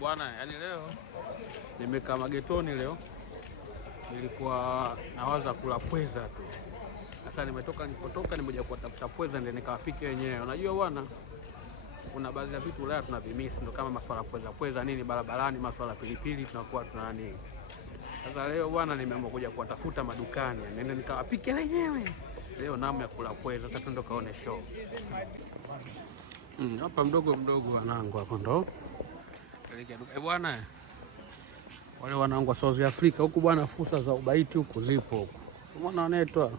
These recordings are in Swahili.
Bwana, yani leo nimekaa magetoni leo. Nilikuwa nawaza kula pweza tu. Sasa nilipotoka nimekuja kutafuta pweza ndio nikawapike wenyewe. Unajua bwana, kuna baadhi ya vitu leo tunavimisi, ndio kama masuala pweza nini barabarani, masuala pilipili tunakuwa tuna nini. Sasa leo bwana nimeamua kuja kuwatafuta madukani, nenda nikawapike wenyewe. Leo namu ya kula pweza, sasa ndo kaone show. Hapa mdogo wanangu hapo ndo. Bwana, wale wanangu wa South Africa huku bwana, fursa za ubaiti huku zipo huku. Umeona wanaitwa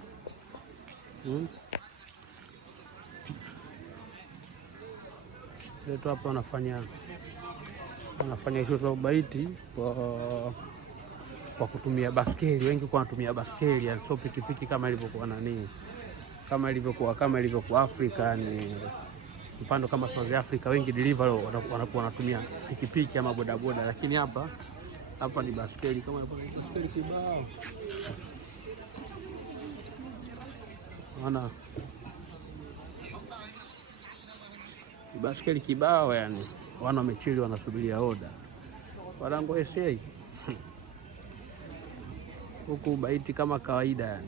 leto hapa wanafanya hizo za ubaiti kwa kutumia baskeli. Wengi kwa wanatumia baskeli, yani sio pikipiki kama ilivyokuwa nani, kama ilivyokuwa Afrika. Yani mfano kama South Africa wengi delivery wanakuwa wanatumia pikipiki ama bodaboda, lakini hapa ni baskeli. Kama baskeli kibao, unaona baskeli kibao, yani wana wamechili wanasubiria oda. Walango SA huku baiti kama kawaida, yani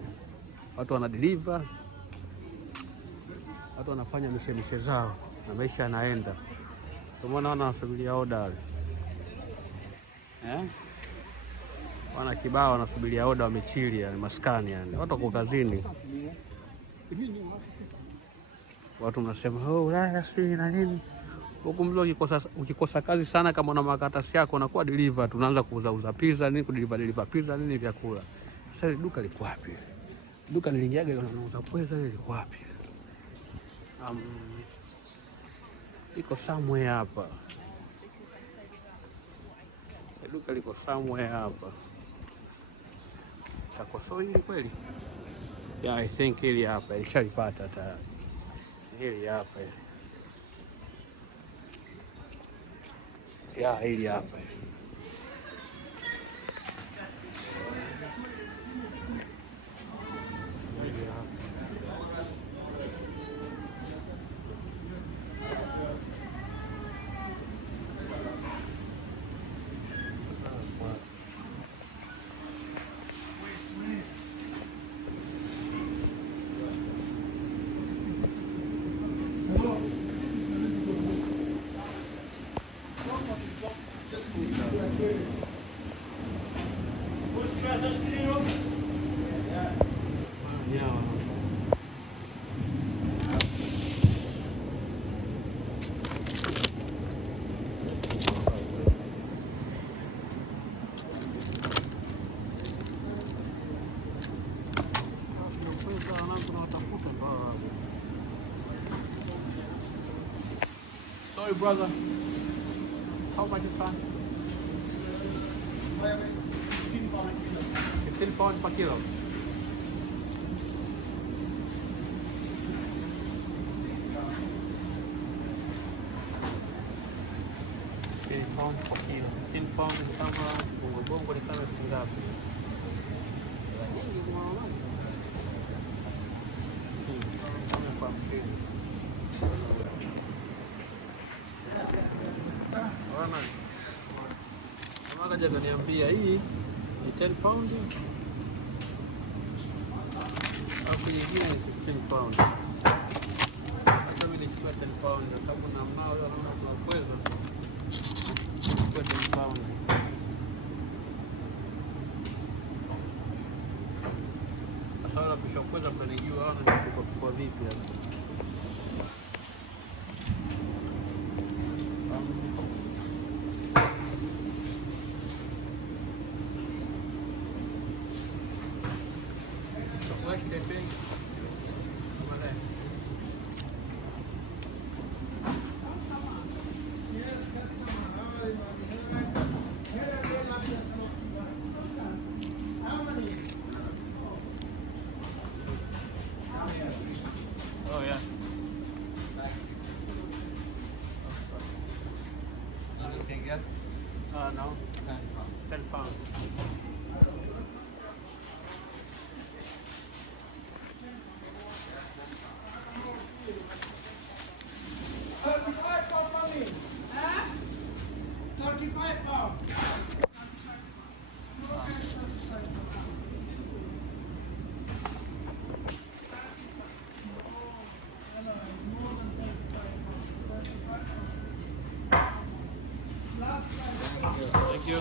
watu wana deliver, watu wanafanya mishemishe zao na maisha yanaenda. Umeona wanasubiria oda wale. Wana kibao wanasubiria oda, wamechili yani maskani, yani watu wako kazini. Watu mnasema Ulaya si na nini. Huku mlo ukikosa kazi sana, kama una makaratasi yako unakuwa deliver, tunaanza kuuza pizza nini, deliver pizza nini, vyakula. Sasa duka liko wapi? Duka nilingiaga ile unauza pweza, ile liko wapi? Iko somewhere hapa. Duka liko somewhere hapa. Kwa so hili kweli? Yeah, I think hili hapa ishalipata tayari. Hili hapa. Yeah, hili hapa. Sorry brother, how much is that? 15 pounds per kilo. Per kilo. 15 pounds ni kama bongo ni kama ngapi? Mama kaja kaniambia hii ni 10 pound. Hapo nyingine ni 15 pound. Hata mimi nichukua 10 pound sababu na mama wao anaona pweza. Kwa 10 pound. Sasa wala pisha pweza kwa nijua wana kwa vipi hapa. Oh yeah. Anything else? No. 10 pounds. Thank you.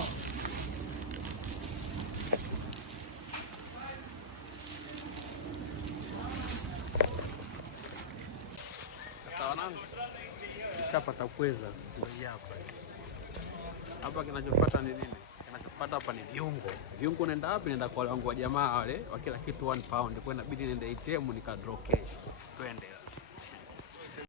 Sasa wanangu, nishapata pweza hapa. Kinachofuata ni nini? Kinachofuata hapa ni viungo. Viungo naenda wapi? Naenda kwa wangu wa jamaa wale wa kila kitu 1 pound. Kwa inabidi niende ATM nika draw cash. Twende.